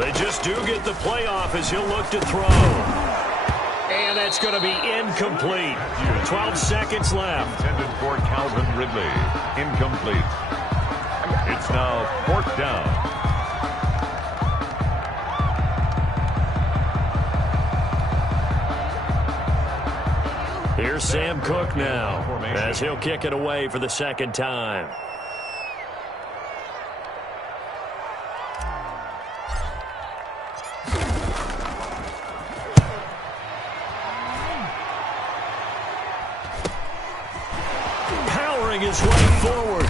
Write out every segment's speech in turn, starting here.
They just do get the playoff as he'll look to throw. And that's going to be incomplete. 12 seconds left. Intended for Calvin Ridley. Incomplete. It's now 4th down. Here's Sam Cook now as he'll kick it away for the second time. Powering his way forward.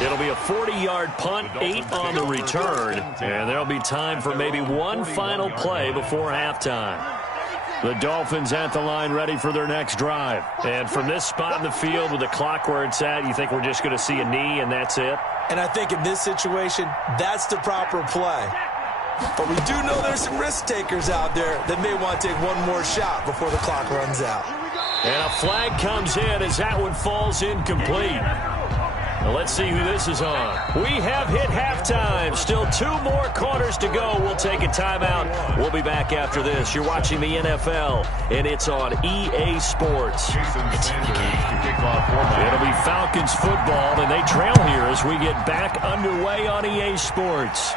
It'll be a 40-yard punt, 8 on the return, and there'll be time for maybe one final play before halftime. The Dolphins at the line ready for their next drive. And from this spot in the field with the clock where it's at, you think we're just going to see a knee and that's it? And I think in this situation, that's the proper play. But we do know there's some risk takers out there that may want to take one more shot before the clock runs out. And a flag comes in as that one falls incomplete. Now let's see who this is on. We have hit halftime. Still 2 more quarters to go. We'll take a timeout. We'll be back after this. You're watching the NFL, and it's on EA Sports. It'll be Falcons football, and they trail here as we get back underway on EA Sports.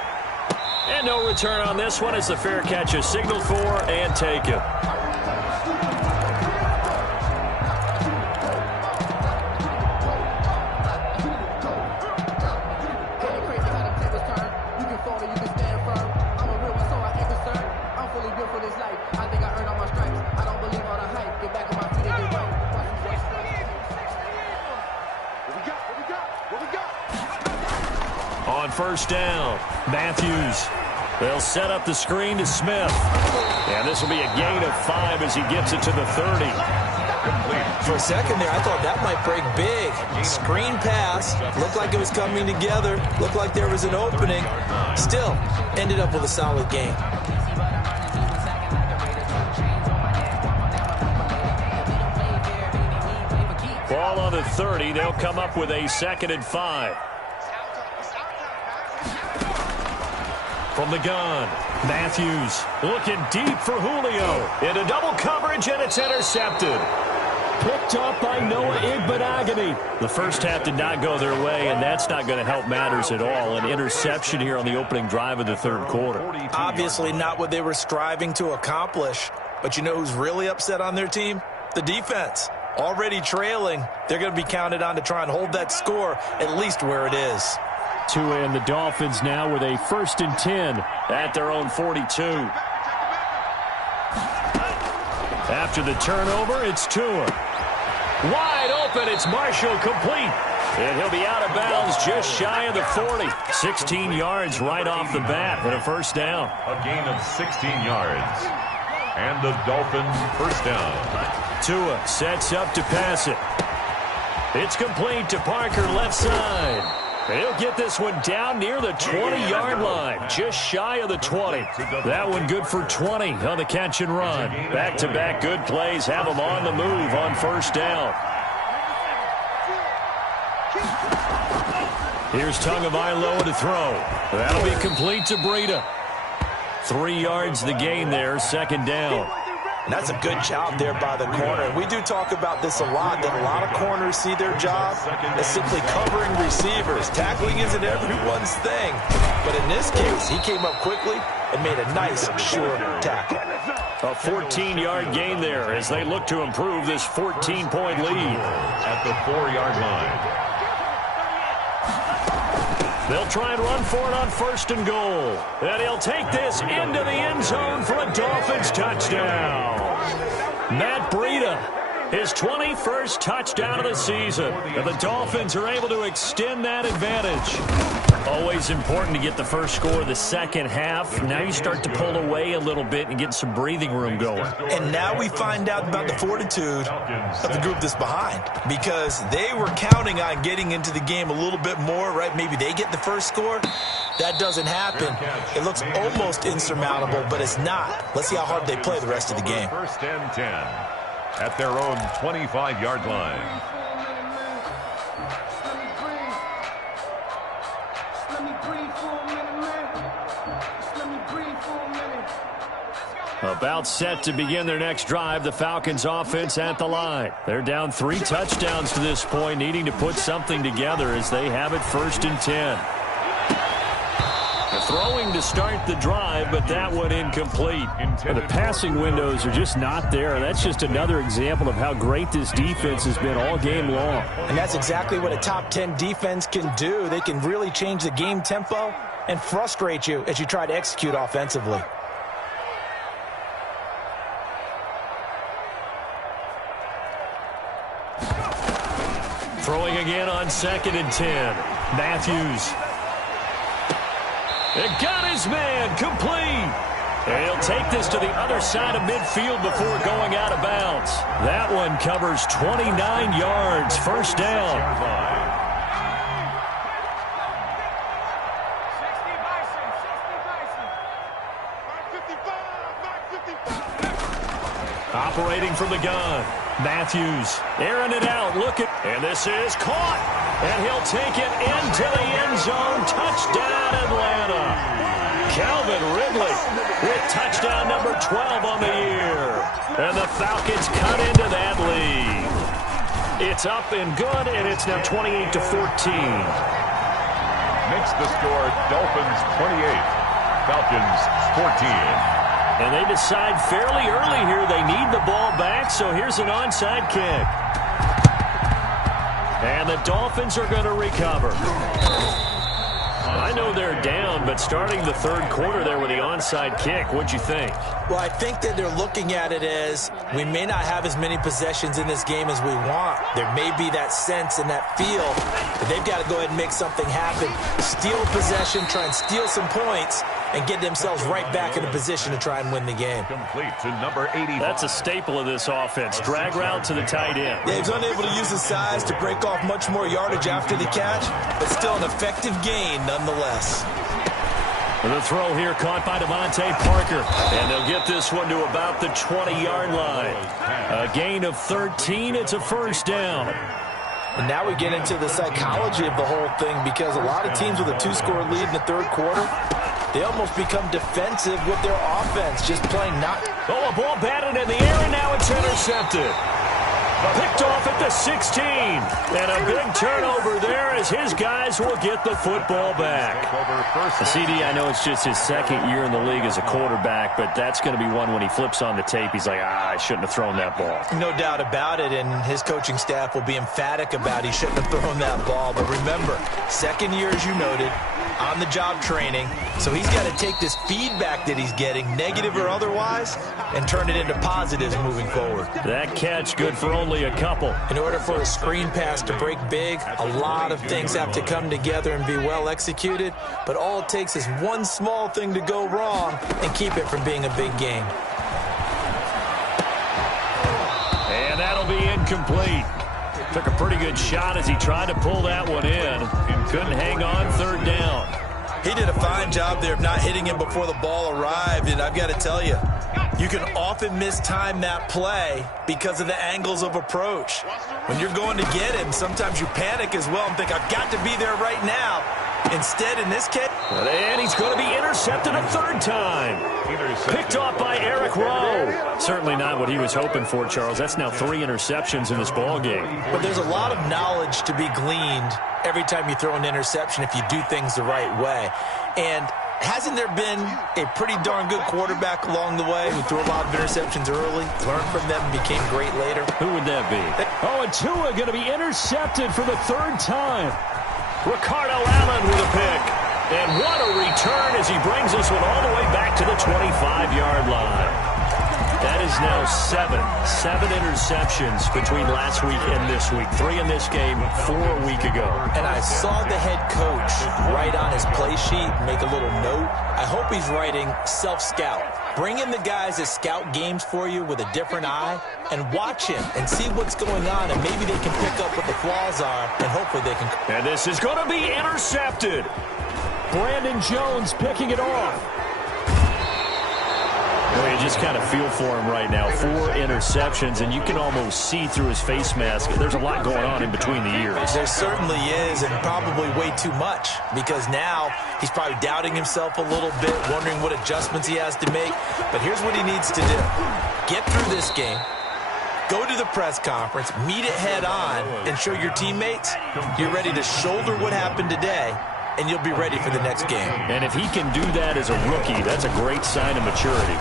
And no return on this one as the fair catch is signaled for and taken. On first down, Matthews. They'll set up the screen to Smith. And this will be a gain of 5 as he gets it to the 30. For a second there, I thought that might break big. Screen pass. Looked like it was coming together. Looked like there was an opening. Still, ended up with a solid gain. Ball on the 30. They'll come up with a 2nd and 5. From the gun, Matthews looking deep for Julio. Into double coverage, and it's intercepted. Picked up by Noah Igbenogany. The first half did not go their way, and that's not going to help matters at all. An interception here on the opening drive of the third quarter. Obviously not what they were striving to accomplish. But you know who's really upset on their team? The defense. Already trailing, they're going to be counted on to try and hold that score at least where it is. Tua and the Dolphins now with a 1st and 10 at their own 42. After the turnover, it's Tua. Wide open, it's Marshall complete. And he'll be out of bounds just shy of the 40. 16 yards right off the bat and a first down. A gain of 16 yards. And the Dolphins first down. Tua sets up to pass it. It's complete to Parker left side. He'll get this one down near the 20-yard line, just shy of the 20. That one good for 20 on the catch and run. Back-to-back good plays have him on the move on first down. Here's Tagovailoa to throw. That'll be complete to Breida. 3 yards the gain there, 2nd down. And that's a good job there by the corner. We do talk about this a lot, that a lot of corners see their job as simply covering receivers. Tackling isn't everyone's thing. But in this case, he came up quickly and made a nice, sure tackle. A 14-yard gain there as they look to improve this 14-point lead. At the 4-yard line. They'll try and run for it on 1st and goal. And he'll take this into the end zone for a Dolphins touchdown. Matt Breida, his 21st touchdown of the season. And the Dolphins are able to extend that advantage. Always important to get the first score of the second half. Now you start to pull away a little bit and get some breathing room going. And now we find out about the fortitude of the group that's behind, because they were counting on getting into the game a little bit more, right? Maybe they get the first score. That doesn't happen. It looks almost insurmountable, but it's not. Let's see how hard they play the rest of the game. 1st and 10 at their own 25-yard line. Let me breathe for a minute, man. Just let me About set to begin their next drive, the Falcons offense at the line. They're down 3 touchdowns to this point, needing to put something together as they have it 1st and 10. Throwing to start the drive, but that one incomplete. The passing windows are just not there. That's just another example of how great this defense has been all game long. And that's exactly what a top 10 defense can do. They can really change the game tempo and frustrate you as you try to execute offensively. Throwing again on 2nd and 10. Matthews. It got his man complete. And he'll take this to the other side of midfield before going out of bounds. That one covers 29 yards. 1st down. Operating from the gun. Matthews airing it out. And this is caught. And he'll take it into the end zone. Touchdown, Atlanta. Calvin Ridley with touchdown number 12 on the year. And the Falcons cut into that lead. It's up and good, and it's now 28-14. Makes the score Dolphins 28, Falcons 14. And they decide fairly early here they need the ball back, so here's an onside kick. And the Dolphins are going to recover. I know they're down, but starting the 3rd quarter there with the onside kick, what'd you think? Well, I think that they're looking at it as we may not have as many possessions in this game as we want. There may be that sense and that feel, but they've got to go ahead and make something happen. Steal possession, try and steal some points, and get themselves right back in a position to try and win the game. Complete to number 85. That's a staple of this offense. Drag route to the tight end. Yeah, he's unable to use his size to break off much more yardage after the catch, but still an effective gain nonetheless. The throw here caught by Devontae Parker. And they'll get this one to about the 20-yard line. A gain of 13. It's a 1st down. And now we get into the psychology of the whole thing, because a lot of teams with a 2-score lead in the 3rd quarter, they almost become defensive with their offense, just playing not. Oh, a ball batted in the air, and now it's intercepted. Picked off at the 16. And a big turnover there as his guys will get the football back. The CD, I know it's just his 2nd year in the league as a quarterback, but that's going to be one when he flips on the tape. He's like, I shouldn't have thrown that ball. No doubt about it, and his coaching staff will be emphatic about he shouldn't have thrown that ball. But remember, 2nd year, as you noted, on-the-job training. So he's got to take this feedback that he's getting, negative or otherwise, and turn it into positives moving forward. That catch good for only a couple. In order for a screen pass to break big, a lot of things have to come together and be well executed, but all it takes is one small thing to go wrong and keep it from being a big game. And that'll be incomplete. Took a pretty good shot as he tried to pull that one in and couldn't hang on 3rd down. He did a fine job there of not hitting him before the ball arrived, and I've got to tell you, you can often mistime that play because of the angles of approach. When you're going to get him, sometimes you panic as well and think, I've got to be there right now. Instead, in this case... And he's going to be intercepted a 3rd time. Picked off by Eric Rowe. Certainly not what he was hoping for, Charles. That's now 3 interceptions in this ball game. But there's a lot of knowledge to be gleaned every time you throw an interception if you do things the right way. And hasn't there been a pretty darn good quarterback along the way who threw a lot of interceptions early, learned from them, and became great later? Who would that be? Oh, and Tua going to be intercepted for the 3rd time. Ricardo Allen with a pick. And what a return as he brings this one all the way back to the 25-yard line. That is now 7 interceptions between last week and this week. 3 in this game, 4 a week ago. And I saw the head coach write on his play sheet, make a little note. I hope he's writing self-scout. Bring in the guys that scout games for you with a different eye and watch him and see what's going on, and maybe they can pick up what the flaws are, and hopefully they can. And this is going to be intercepted. Brandon Jones picking it off. Well, you just kind of feel for him right now. 4 interceptions, and you can almost see through his face mask. There's a lot going on in between the ears. There certainly is, and probably way too much, because now he's probably doubting himself a little bit, wondering what adjustments he has to make. But here's what he needs to do. Get through this game. Go to the press conference, meet it head on, and show your teammates you're ready to shoulder what happened today, and you'll be ready for the next game. And if he can do that as a rookie, that's a great sign of maturity.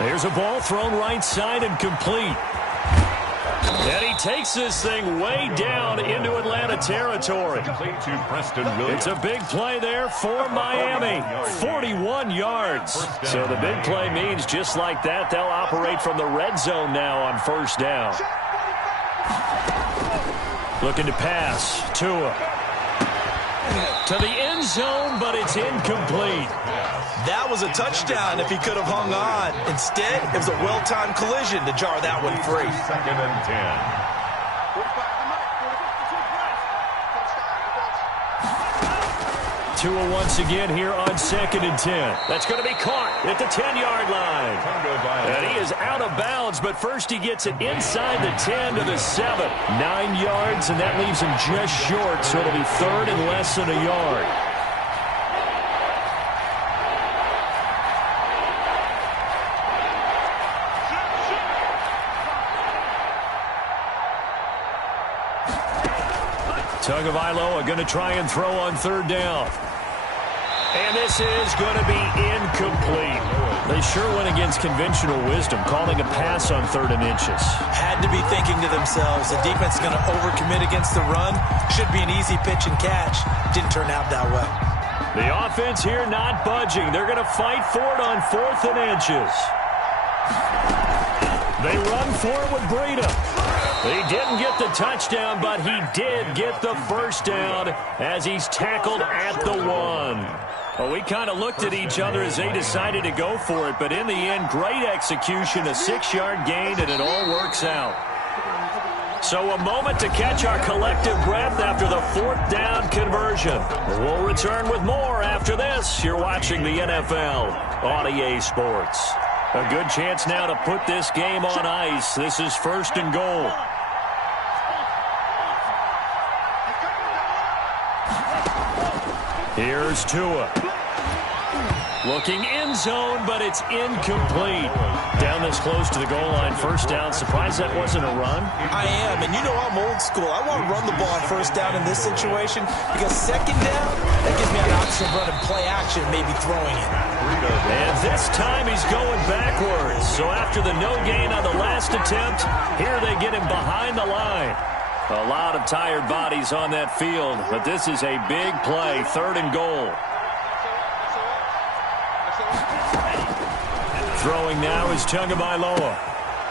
There's a ball thrown right side and complete. And he takes this thing way down into Atlanta territory. It's a big play there for Miami. 41 yards. So the big play means just like that, they'll operate from the red zone now on first down. Looking to pass. Tua. To the end zone, but it's incomplete. That was a touchdown if he could have hung on. Instead, it was a well-timed collision to jar that one free. 2nd and 10. Tua once again here on 2nd and 10. That's going to be caught at the 10-yard line. And he is out of bounds, but first he gets it inside the 10 to the 7. 9 yards, and that leaves him just short, so it'll be 3rd and less than a yard. Tagovailoa going to try and throw on 3rd down. And this is going to be incomplete. They sure went against conventional wisdom, calling a pass on 3rd and inches. Had to be thinking to themselves, the defense is going to overcommit against the run. Should be an easy pitch and catch. Didn't turn out that way. The offense here not budging. They're going to fight for it on 4th and inches. They run for it with Breida. He didn't get the touchdown, but he did get the first down as he's tackled at the 1. Well, we kind of looked at each other as they decided to go for it, but in the end, great execution, a 6-yard gain, and it all works out. So a moment to catch our collective breath after the 4th down conversion. We'll return with more after this. You're watching the NFL on EA Sports. A good chance now to put this game on ice. This is 1st and goal. Here's Tua. Looking end zone, but it's incomplete. Down this close to the goal line, 1st down. Surprised that wasn't a run? I am, and you know I'm old school. I want to run the ball on 1st down in this situation because 2nd down, that gives me an option of running play action, maybe throwing it. And this time he's going backwards. So after the no gain on the last attempt, here they get him behind the line. A lot of tired bodies on that field, but this is a big play, 3rd and goal. Throwing now is Tagovailoa.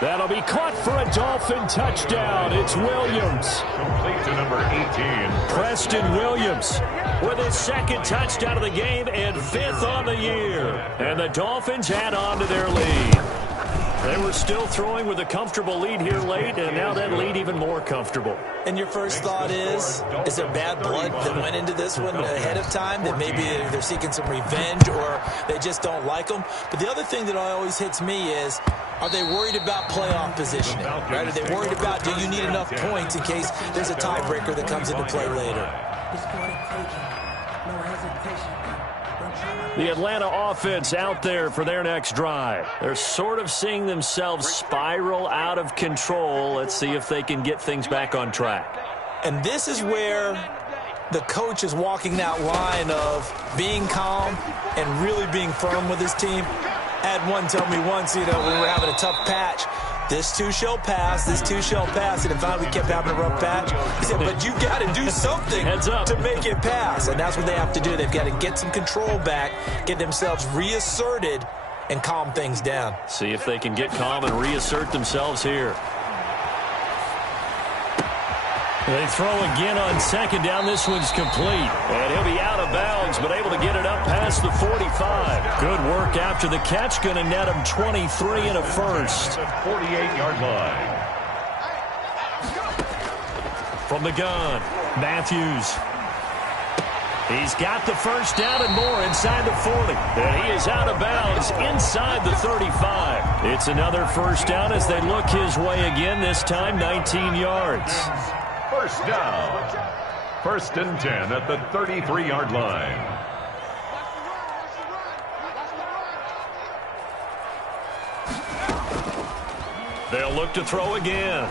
That'll be caught for a Dolphin touchdown. It's Williams. Complete to number 18. Preston Williams with his 2nd touchdown of the game and 5th on the year. And the Dolphins add on to their lead. They were still throwing with a comfortable lead here late, and now that lead even more comfortable. And your first thought is there bad blood that went into this one ahead of time, that maybe they're seeking some revenge or they just don't like them? But the other thing that always hits me is, are they worried about playoff positioning? Right? Are they worried about, do you need enough points in case there's a tiebreaker that comes into play later? The Atlanta offense out there for their next drive. They're sort of seeing themselves spiral out of control. Let's see if they can get things back on track. And this is where the coach is walking that line of being calm and really being firm with his team. I had one tell me once, we were having a tough patch. This too shall pass, this too shall pass. And finally we kept having a rough patch. He said, but you got to do something to make it pass. And that's what they have to do. They've got to get some control back, get themselves reasserted, and calm things down. See if they can get calm and reassert themselves here. They throw again on 2nd down. This one's complete. And he'll be out of bounds, but able to get it up past the 45. Good work after the catch. Going to net him 23 and a first. 48-yard line. From the gun, Matthews. He's got the first down and more inside the 40. And he is out of bounds inside the 35. It's another first down as they look his way again, this time 19 yards. First down. First and 10 at the 33-yard line. They'll look to throw again.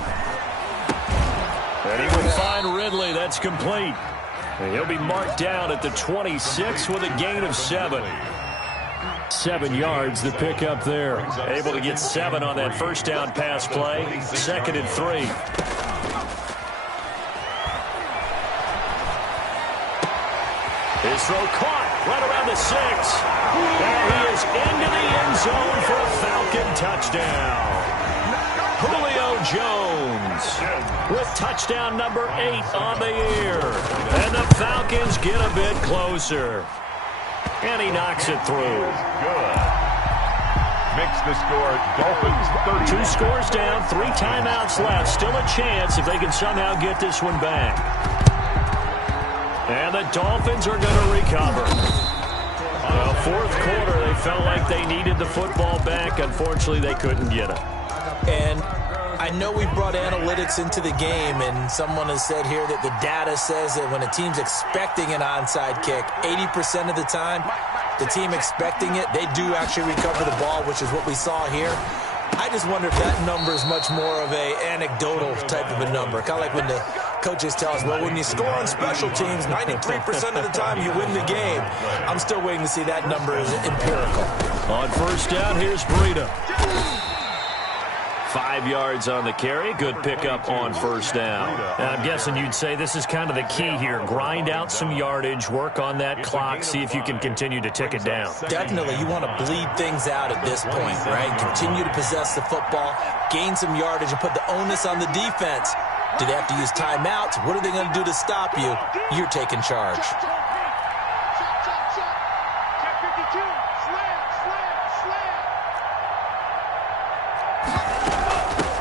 And he will find Ridley. That's complete. And he'll be marked down at the 26 with a gain of 7. 7 yards the pick up there. Able to get 7 on that first down pass play. 2nd and 3. His throw caught right around the 6. And he is into the end zone for a Falcon touchdown. Julio Jones with touchdown number 8 on the year. And the Falcons get a bit closer. And he knocks it through. Good. Makes the score Dolphins 30. 2 scores down, 3 timeouts left. Still a chance if they can somehow get this one back. And the Dolphins are going to recover. Well, 4th quarter, they felt like they needed the football back. Unfortunately, they couldn't get it. And I know we brought analytics into the game, and someone has said here that the data says that when a team's expecting an onside kick, 80% of the time, the team expecting it, they do actually recover the ball, which is what we saw here. I just wonder if that number is much more of an anecdotal type of a number. Kind of like when the coaches tell us, well, when you score on special teams, 93% of the time you win the game. I'm still waiting to see that number is empirical. On first down, here's Breida. 5 yards on the carry. Good pickup on first down. And I'm guessing you'd say this is kind of the key here. Grind out some yardage, work on that clock, see if you can continue to tick it down. Definitely. You want to bleed things out at this point, right? Continue to possess the football, gain some yardage, and put the onus on the defense. Do they have to use timeouts? What are they going to do to stop you? You're taking charge.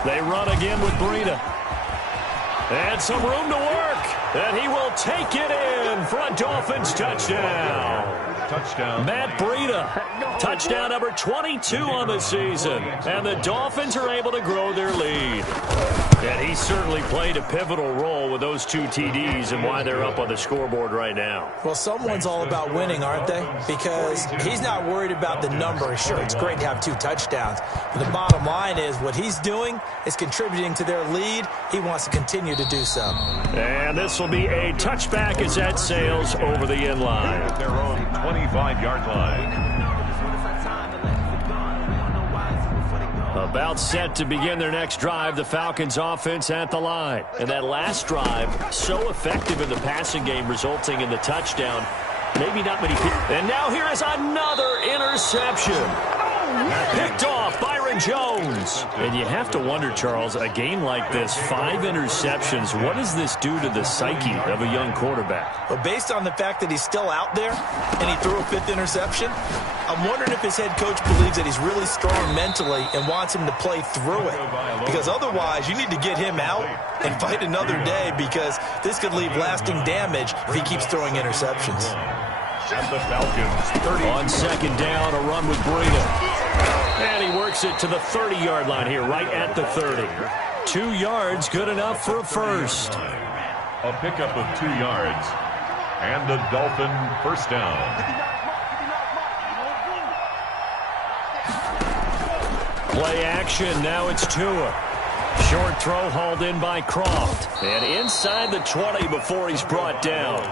They run again with Breida. And some room to work. And he will take it in for a Dolphins touchdown. Touchdown. Matt Breida. Touchdown number 22 on the season. And the Dolphins are able to grow their lead. And he certainly played a pivotal role with those 2 TDs and why they're up on the scoreboard right now. Well, someone's all about winning, aren't they? Because he's not worried about the number. Sure, it's great to have 2 touchdowns. But the bottom line is what he's doing is contributing to their lead. He wants to continue to do so. And this will be a touchback as that sails over the end line. At their own 25-yard line. About set to begin their next drive, the Falcons offense at the line. And that last drive, so effective in the passing game, resulting in the touchdown. Maybe not many people. And now here is another interception. Picked off Byron Jones. And you have to wonder, Charles, a game like this, 5 interceptions, what does this do to the psyche of a young quarterback? Well, based on the fact that he's still out there and he threw a 5th interception, I'm wondering if his head coach believes that he's really strong mentally and wants him to play through it. Because otherwise, you need to get him out and fight another day, because this could leave lasting damage if he keeps throwing interceptions. And the Falcons 30. On second down, a run with Breida. And he works it to the 30-yard line here, right at the 30. 2 yards, good enough for a first. A pickup of 2 yards. And a Dolphin first down. Play action, now it's Tua. Short throw hauled in by Croft. And inside the 20 before he's brought down.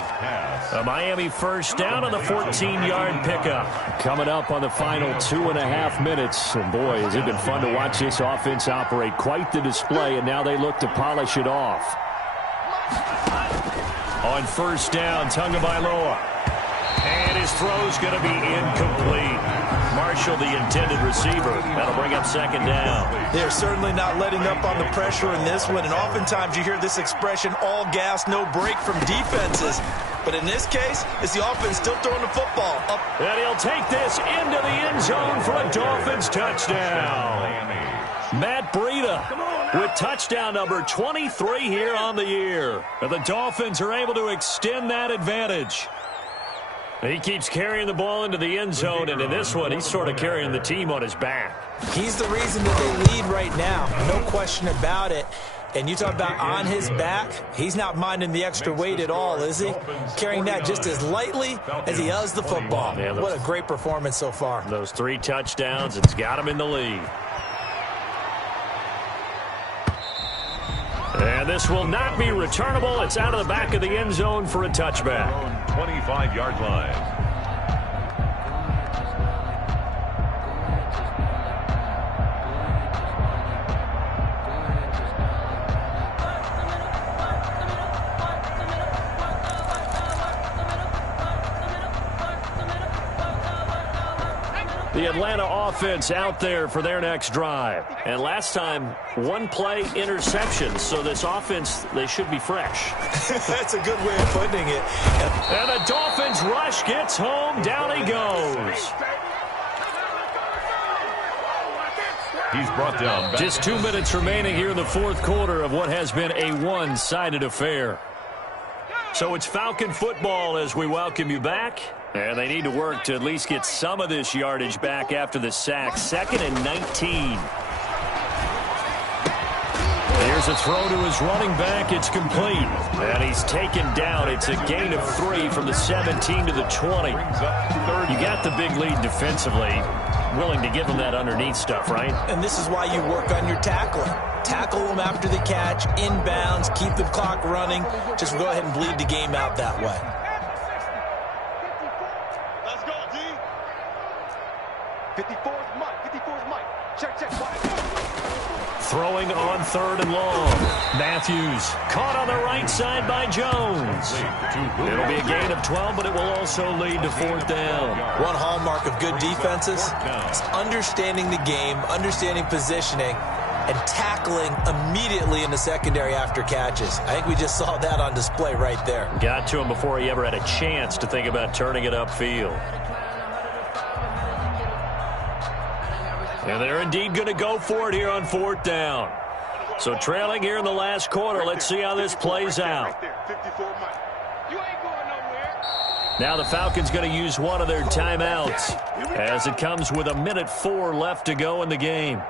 A Miami first down on the 14-yard pickup. Coming up on the final 2.5 minutes. And boy, has it been fun to watch this offense operate. Quite the display, and now they look to polish it off. On first down, Tagovailoa. And his throw's going to be incomplete. Marshall, the intended receiver. That'll bring up second down. They're certainly not letting up on the pressure in this one, and oftentimes you hear this expression, all gas, no break from defenses. But in this case, it's the offense still throwing the football up. And he'll take this into the end zone for a Dolphins touchdown. Matt Breida with touchdown number 23 here on the year. And the Dolphins are able to extend that advantage. He keeps carrying the ball into the end zone, and in this one, he's sort of carrying the team on his back. He's the reason that they lead right now, no question about it. And you talk about on his back, he's not minding the extra weight at all, is he? Carrying that just as lightly as he does the football. What a great performance so far. Those 3 touchdowns, it's got him in the lead. And this will not be returnable. It's out of the back of the end zone for a touchback. 25-yard line. The Atlanta offense out there for their next drive. And last time, 1-play interception. So this offense, they should be fresh. That's a good way of putting it. And the Dolphins rush gets home. Down he goes. He's brought down. Just 2 minutes remaining here in the fourth quarter of what has been a one-sided affair. So it's Falcon football as we welcome you back. And they need to work to at least get some of this yardage back after the sack. 2nd and 19. Here's a throw to his running back. It's complete. And he's taken down. It's a gain of 3 from the 17 to the 20. You got the big lead defensively. Willing to give him that underneath stuff, right? And this is why you work on your tackling. Tackle them after the catch, inbounds, keep the clock running. Just go ahead and bleed the game out that way. Let's go, D. 54's Mike. 54's Mike. Check. Throwing on 3rd and long. Matthews caught on the right side by Jones. It'll be a gain of 12, but it will also lead to 4th down. One hallmark of good defenses is understanding the game, understanding positioning, and tackling immediately in the secondary after catches. I think we just saw that on display right there. Got to him before he ever had a chance to think about turning it upfield. And they're indeed going to go for it here on 4th down. So trailing here in the last quarter. Let's see how this plays out. Now the Falcons going to use one of their timeouts as it comes with 1:04 left to go in the game.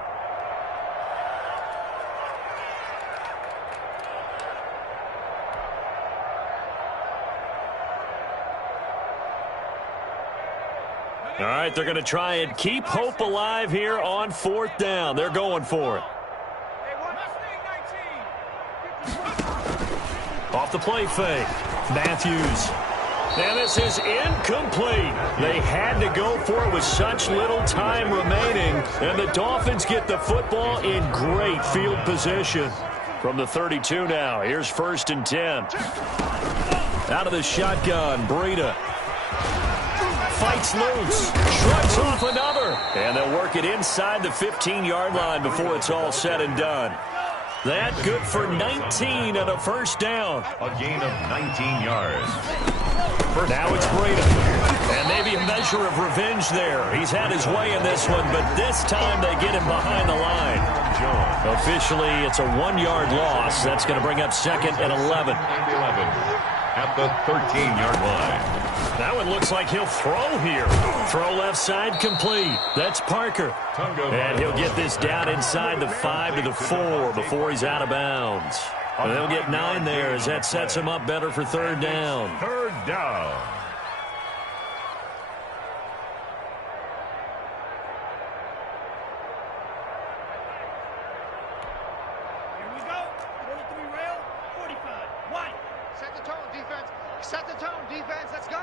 All right, they're going to try and keep hope alive here on 4th down. They're going for it. Off the play fake. Matthews. And this is incomplete. They had to go for it with such little time remaining. And the Dolphins get the football in great field position. From the 32 now, here's 1st and 10. Out of the shotgun, Breida. Fights loose, shrugs off another, and they'll work it inside the 15-yard line before it's all said and done. That good for 19 and a 1st down. A gain of 19 yards. Now it's Breida, and maybe a measure of revenge there. He's had his way in this one, but this time they get him behind the line. Officially, it's a 1-yard loss. That's going to bring up 2nd and 11. At the 13-yard line. That one looks like he'll throw here. Throw left side complete. That's Parker. And he'll get this down inside the 5 to the 4 before he's out of bounds. And they'll get 9 there as that sets him up better for 3rd down. 3rd down. Here we go. 43 rail, 45. White. Set the tone, defense. Set the tone, defense. Let's go.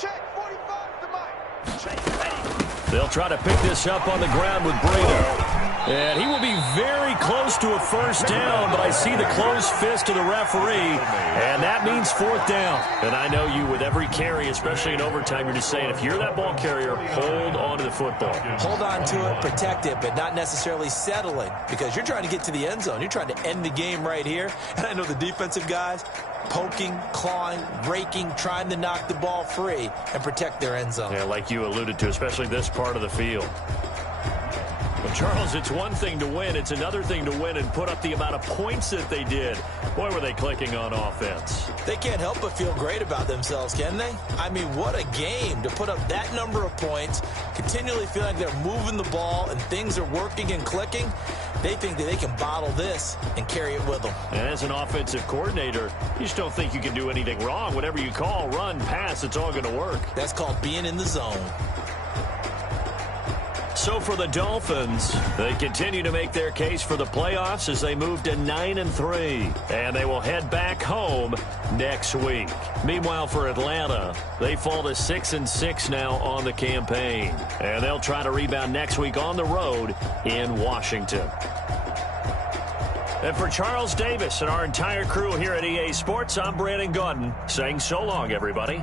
Check. 45 to Mike. Check. Ready. They'll try to pick this up on the ground with Breida. And he will be very close to a 1st down, but I see the closed fist of the referee, and that means 4th down. And I know you, with every carry, especially in overtime, you're just saying, if you're that ball carrier, hold on to the football. Hold on to it, protect it, but not necessarily settling, because you're trying to get to the end zone. You're trying to end the game right here. And I know the defensive guys poking, clawing, breaking, trying to knock the ball free and protect their end zone. Yeah, like you alluded to, especially this part of the field. Charles, it's one thing to win. It's another thing to win and put up the amount of points that they did. Boy, were they clicking on offense. They can't help but feel great about themselves, can they? I mean, what a game to put up that number of points, continually feel like they're moving the ball and things are working and clicking. They think that they can bottle this and carry it with them. And as an offensive coordinator, you just don't think you can do anything wrong. Whatever you call, run, pass, it's all going to work. That's called being in the zone. So for the Dolphins, they continue to make their case for the playoffs as they move to 9-3, and they will head back home next week. Meanwhile, for Atlanta, they fall to 6-6 now on the campaign, and they'll try to rebound next week on the road in Washington. And for Charles Davis and our entire crew here at EA Sports, I'm Brandon Gaudin saying so long, everybody.